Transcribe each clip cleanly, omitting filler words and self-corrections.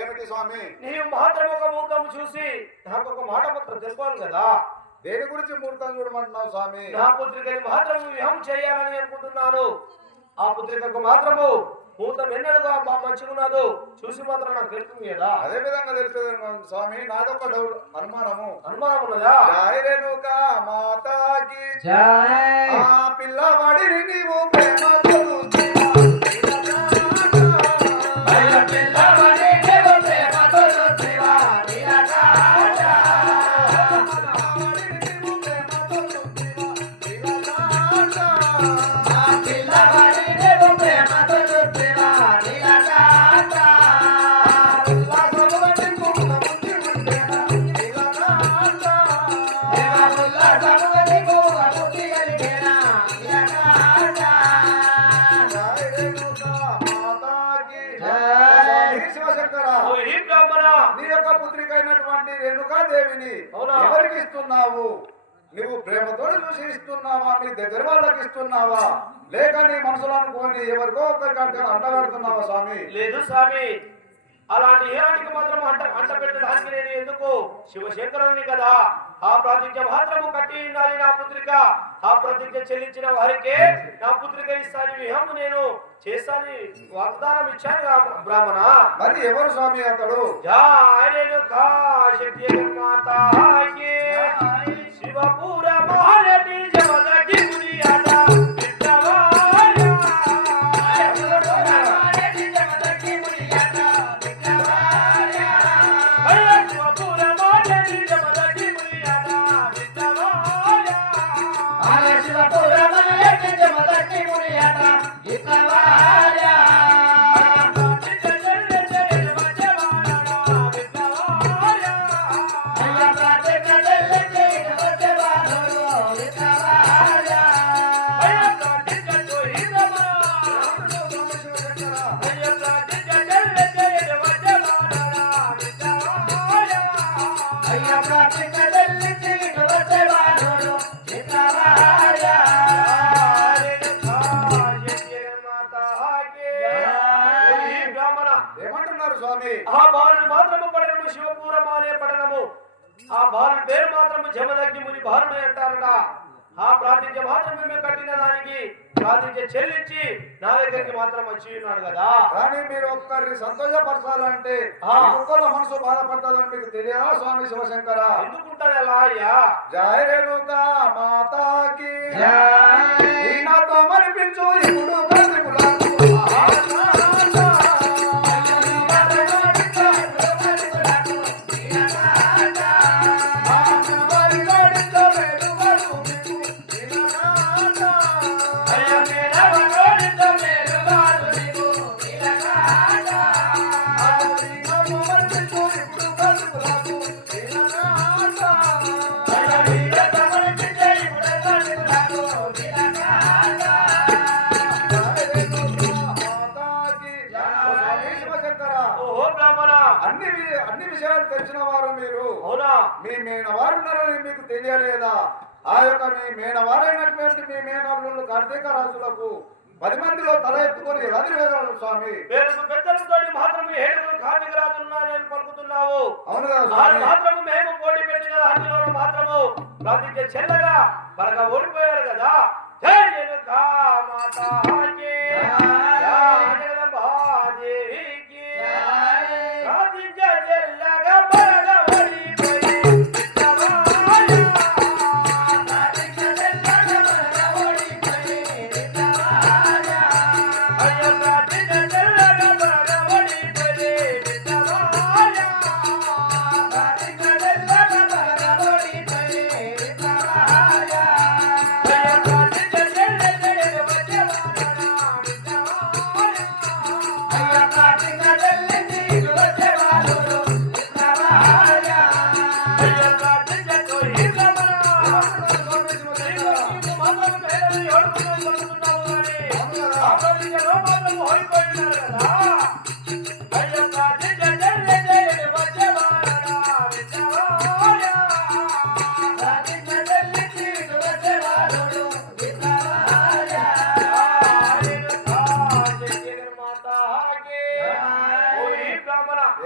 ఏమిటి స్వామి? నీవు మాత్రం ఒక ముహూర్తం చూసి నాకు ఒక మాట మాత్రం తెలుసుకోవాలి కదా. దేని గురించి ముహూర్తం చూడమంటున్నావు స్వామి? నా పుత్రికని మాత్రం వివాహం చేయాలని అనుకుంటున్నాను. ఆ పుత్రికకు మాత్రము ముహూర్తం ఎన్నడుగా మంచిగున్నదో చూసి మాత్రం నాకు తెలుస్తుంది కదా. అదే విధంగా తెలుస్తుంది స్వామి. నాదొక డౌట్, అనుమానం ఉన్నదా? మాతాకి ఆ పిల్లవాడిని నీవు ప్రేమతో రేణుకాదేవిని ఎవరికి ఇస్తున్నావు? నువ్వు ప్రేమతో చూసి ఇస్తున్నావా? మీ దగ్గర వాళ్ళకి ఇస్తున్నావా? లేక నీ మనసులో అనుకోని ఎవరికో ఒకరికి అంటగడుతున్నావా స్వామి? లేదు స్వామి, అలాంటి ఏనాటికి మాత్రం అంట పెట్టడానికి నేను ఎందుకు? శివశంకరుని కదా. ఆ ప్రతిజ్ఞ మాత్రము కట్టి ఉండాలి నా పుత్రిక. ఆ ప్రతిజ్ఞ చెల్లించిన వారికే నా పుత్రిక ఇస్తాను, విహము నేను చేస్తాను వాగ్దానం ఇచ్చాను బ్రాహ్మణ. మరి ఎవరు స్వామి అతడు? శివపూర మహారెడ్డి జమదగ్గి మునియాట ఆ బాలుని మాత్రము పడనము శివపూరము అనే పట్టణము. ఆ బాలుని పేరు మాత్రము జమదగ్ని ముని బాలుడు అంటారట. ఆ ప్రాతిజ్ఞ మాత్రం మేము కట్టిన దానికి ప్రాతిజ్ఞ చెల్లించి నా దగ్గరికి మాత్రం వచ్చి ఉన్నాడు కదా. కానీ మీరు ఒక్కరిని సంతోషపరచాలంటే ఒక్కళ్ళ మనసు బాధపడతాదని మీకు తెలియదా స్వామి శివశంకర? ఎందుకుంటది అలా అయ్యా? జయ రేణుకా మాతాకి నాతో మరిపించు ఇప్పుడు అన్ని విషయాలు తెలిసిన వారు మీరు. అవునా? మీ మేనవారు ఉన్నారని మీకు తెలియలేదా? ఆ యొక్క మీ మేనవారైనటువంటి మీ మేనల్లుళ్ళు కార్తీక రాజులకు 10 మందిలో తల ఎత్తుకొని ఎలా తిరగలరు స్వామి? పెద్దలతో మాత్రం 7 కార్తీక రాజులు ఉన్నారని పలుకుతున్నావు. అవును కదా మాత్రము మేము పోటీ పెట్టిన దానిలో మాత్రము ప్రతిజ్ఞ చెల్లగా బాగా ఓడిపోయారు కదా. జై రేణుకా మాతాకి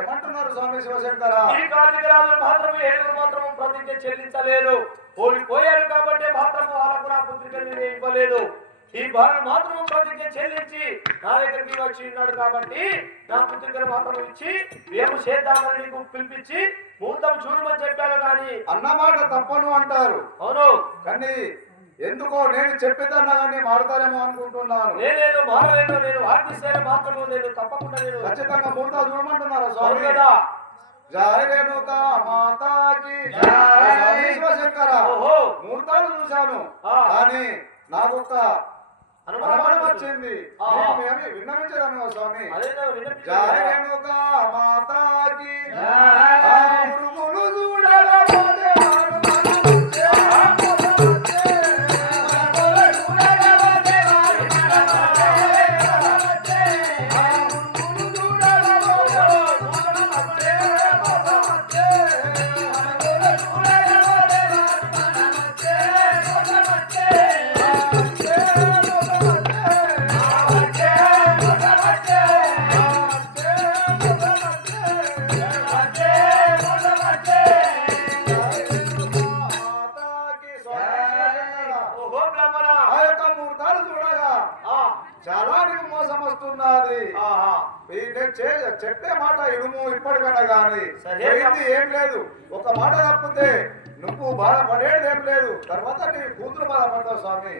ఏమంటున్నారు స్వామి శివశంకర? ఈ కార్తీక రాజులు మాత్రమే ఏడుగురు మాత్రము ప్రతిజ్ఞ చెల్లించలేరు. ఓడిపోయారు కాబట్టి మాత్రము వాళ్ళకు నా పుత్రికని నేను ఇవ్వలేదు. ఈ భార్య మాత్రము ప్రతిజ్ఞ చెల్లించి నా దగ్గరికి వచ్చి ఉన్నాడు కాబట్టి నా పుత్రికను మాత్రం ఇచ్చి మేము చేద్దామని నీకు పిలిపించి ముహూర్తం చూడమని చెప్పాను. కానీ అన్నమాట తప్పను అంటారు. అవును, కానీ ఎందుకో నేను చెప్పేదన్నా కానీ మారుతారేమో అనుకుంటున్నాను. నేనేదో మారలేదు, నేను ఆజ్ఞిస్తాను మాత్రము, నేను తప్పకుండా నేను ఖచ్చితంగా ముహూర్తాలు చూడమంటున్నారా స్వామి? కదా. జయ రేణుక మాతాకి శివశంకర. ఓహో, ముహూర్తాలు చూశాను కానీ నాకు ఒక అనుమానం వచ్చింది. విన్నవించదాను స్వామి. జయ రేణుక మాతాకి పురుగులు చూడలే చాలా నీకు మోసం వస్తున్నది. చెప్పే మాట ఇడుము ఇప్పటికైనా గాని పోయింది ఏం లేదు. ఒక మాట తప్పితే నువ్వు బాధపడేది ఏం లేదు. తర్వాత నీ కూతురు బాధపడతావు స్వామి.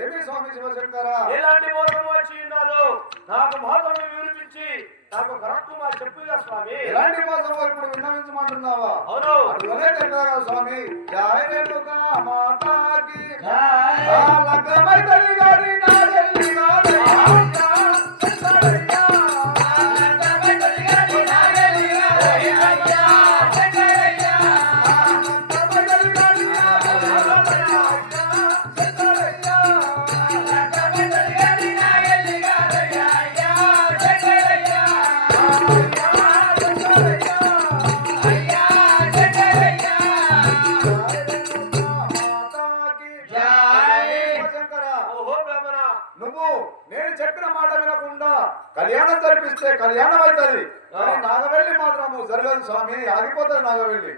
ఏమి స్వామి శివశంకర? ఎలాంటి మోసం వచ్చి ఉన్నాను నాకు మాత్రం వివరించి నాకు కరెక్ట్ మా చెప్పుగా స్వామి. ఎలాంటి మోసం ఇప్పుడు విన్నవించమంటున్నావా? అవును, అటువలే చెప్పారా స్వామి. జయ రేణుక మాతాకి లగ్గమైతది గారి నాడెల్లి కళ్యాణం జరిపిస్తే కళ్యాణం అవుతుంది. కానీ నాగవెల్లి మాత్రము జరగదు స్వామి, ఆగిపోతుంది నాగవెల్లి.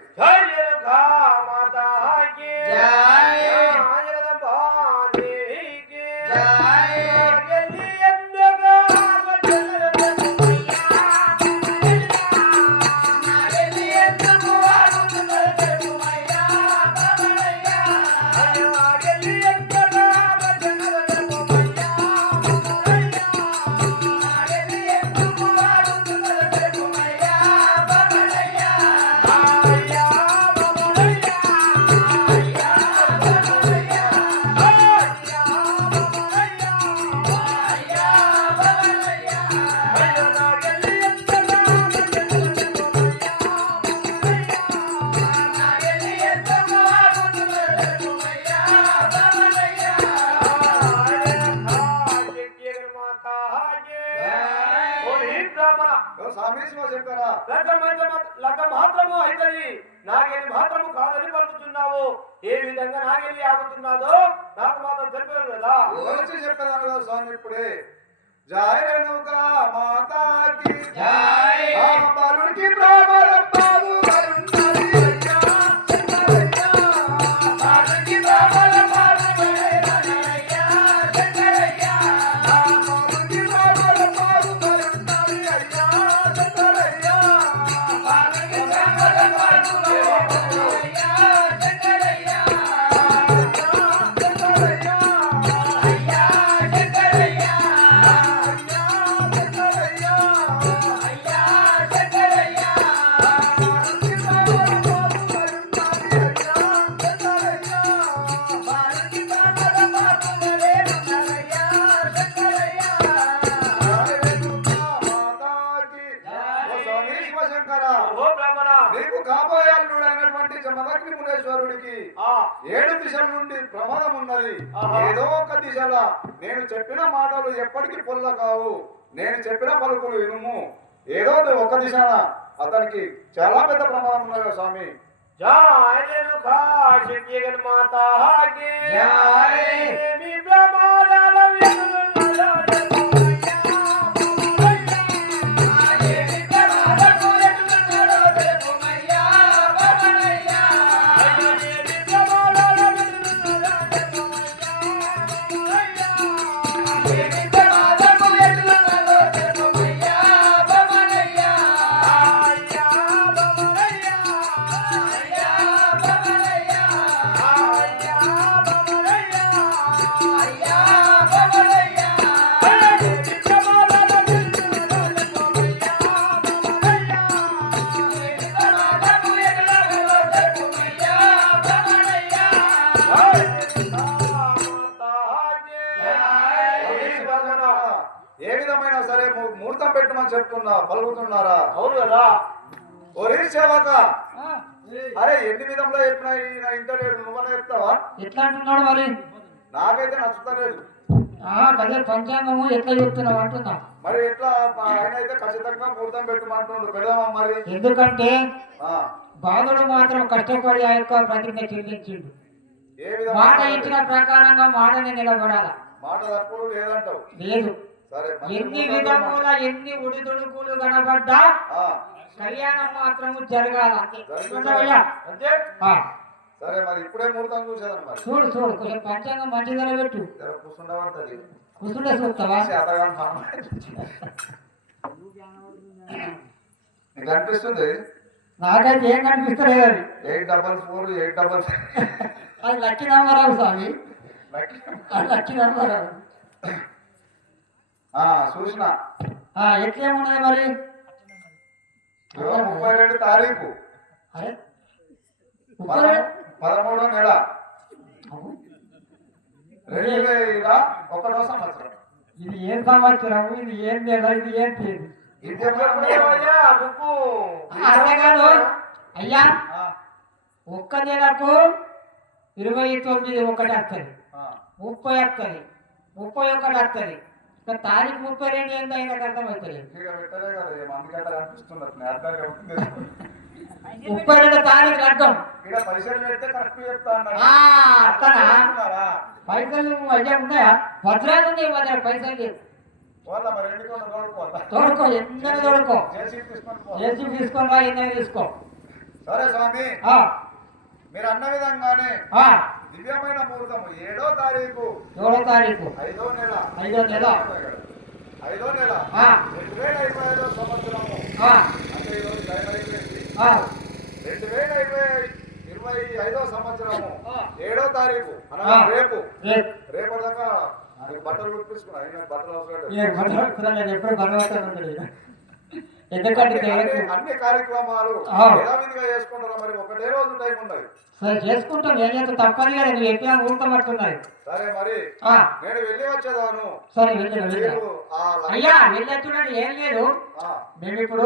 మాత్రము అవుతుంది నాగేలి మాత్రము కాదని పలుకుతున్నావు. ఏ విధంగా నాగేలి ఆగుతున్నదో నాకు మాత్రం తెలియదు కదా. చెప్పేదాను కదా స్వామి ఇప్పుడే. జయ రేణుక మాతాకి బాలుడికి మందాకిని మునేశ్వరుడికి ఆ 7 దిశల నుండి ప్రమాదం ఉన్నది. ఆహా. ఏదో ఒక దిశల నేను చెప్పిన మాటలు ఎప్పటికీ పొల్ల కావు. నేను చెప్పిన పలుకులు వినుము. ఏదో ఒక దిశన అతనికి చాలా పెద్ద ప్రమాదం ఉన్నది కదా స్వామి. जय रेणुका शक्ति माता के जय। देवी ब्रह्मांड ఏ విధమైన సరే ముహూర్తం పెట్టమని చెప్తున్నా పలుకుతున్నారా? అవును కదా ఒరే సేవక, అరే ఎన్ని విధంలో చెప్పినా ఈయన ఇంత లేడు, నువ్వన్నా చెప్తావా? ఎట్లా అంటున్నాడు మరి? నాకైతే నచ్చుతలేదు. అదే పంచాంగము ఎట్లా చెప్తున్నావు అంటున్నా. మరి ఎట్లా ఆయన అయితే ఖచ్చితంగా ముహూర్తం పెట్టమంటుండు, పెడదామా మరి? ఎందుకంటే ఆ, బాధుడు మాత్రం కష్టపడి ఆ యొక్క ప్రతిజ్ఞ చెల్లించిండు. ఏ మాట విధంగా ఇచ్చిన ప్రకారంగా మాటని నిలబడాల. మాట తప్పుడు లేదంటావు. లేదు, సరే మంచి ఎన్ని ముహూర్తం విధముల ఎన్ని ఉడిదుడుకులు కనబడ్డా ఆ, కళ్యాణం మాత్రము జరగాల. జరుగుతుంది. అంతే ఆ, సరే మరి ఇప్పుడే ముహూర్తం చూసేదాం మరి. చూడు చూడు కొంచెం పంచాంగం మంచి ధర పెట్టు. జర కూర్చుండమంటది. కూర్చుంటే చూస్తావా? శాతగాని మామ. నీకు అనిపిస్తుంది నాకైతే ఏం కనిపిస్తలేదు అది. 844 8 అది లక్కీ నంబరావు స్వామి, అది లక్కీ నంబరావు. చూసిన ఎట్లేమున్నది మరి? 32 తారీఖు అరే 32 13వ నెల 2001వ సంవత్సరం. ఇది ఏం సంవత్సరం, ఇది ఏం నెల, ఇది ఏం తేదీ? ఇది చెప్పినప్పుడు బుక్కు అర్థం కాదు అయ్యా. ఆ, ఒక్క నెలకు 29 ఒకటి వస్తుంది, 30 వస్తుంది, 31 వస్తుంది. ఇంకా తారీఖు 32 ఎంత అయినా అర్థమవుతుంది. ఇక పెట్టలే కదా, ఏ మంది గంట కనిపిస్తున్నట్టు అర్థం అవుతుంది. 32 తారీఖు అర్థం. ఇక్కడ పైసలు పెడితే కరెక్ట్ చెప్తా అన్నారు. అత్తనా చెప్తున్నారా? పైసలు అయ్యా ఉన్నాయా? వజ్రాలు ఉన్నాయి, వజ్రాలు పైసలు లేవు. పోదా మరి ఎందుకు తోడుకోదా? తోడుకో, ఎన్నైనా తోడుకో. చేసి తీసుకొని పో. ఏసీ తీసుకోరా, ఎన్నైనా తీసుకో. సరే స్వామి, ఆ, మీరు అన్న విధంగానే ఆ, దివ్యమైన ముహూర్తము 7వ తారీఖు 7వ తారీఖు 5వ నెల 5వ నెల 5వ నెల ఆ, 2025వ సంవత్సరము. ఆ, అంటే ఈరోజు టైం అయిపోయింది. ఆ, 2025వ సంవత్సరము ఆ. 7వ తారీఖు అనగా ఆ. రేపు. రేపు. రేపటిదాకా నీకు బట్టలు కుట్టించుకున్నా, అయినా బట్టలు అవసరం లేదు. ఏ భగవంతుడా, నేను ఎప్పుడు భగవంతుడు ఉండలేదు. ఎందుకంటే అన్ని కార్యక్రమాలు ఆ. యథావిధిగా చేసుకుంటారా? మరి ఒకటే రోజు టైం ఉన్నది. సరే చేసుకుంటాం, ఏం చేస్తాం, తప్పని కదా. నువ్వు ఎట్లా ఊరుతాం పట్టున్నాయి. సరే మరి ఆ, నేను వెళ్ళి వచ్చేదాను. సరే వెళ్ళి మీరు ఆ అయ్యా వెళ్ళొచ్చున్నాడు. ఏం లేదు, ఆ. మేము ఇప్పుడు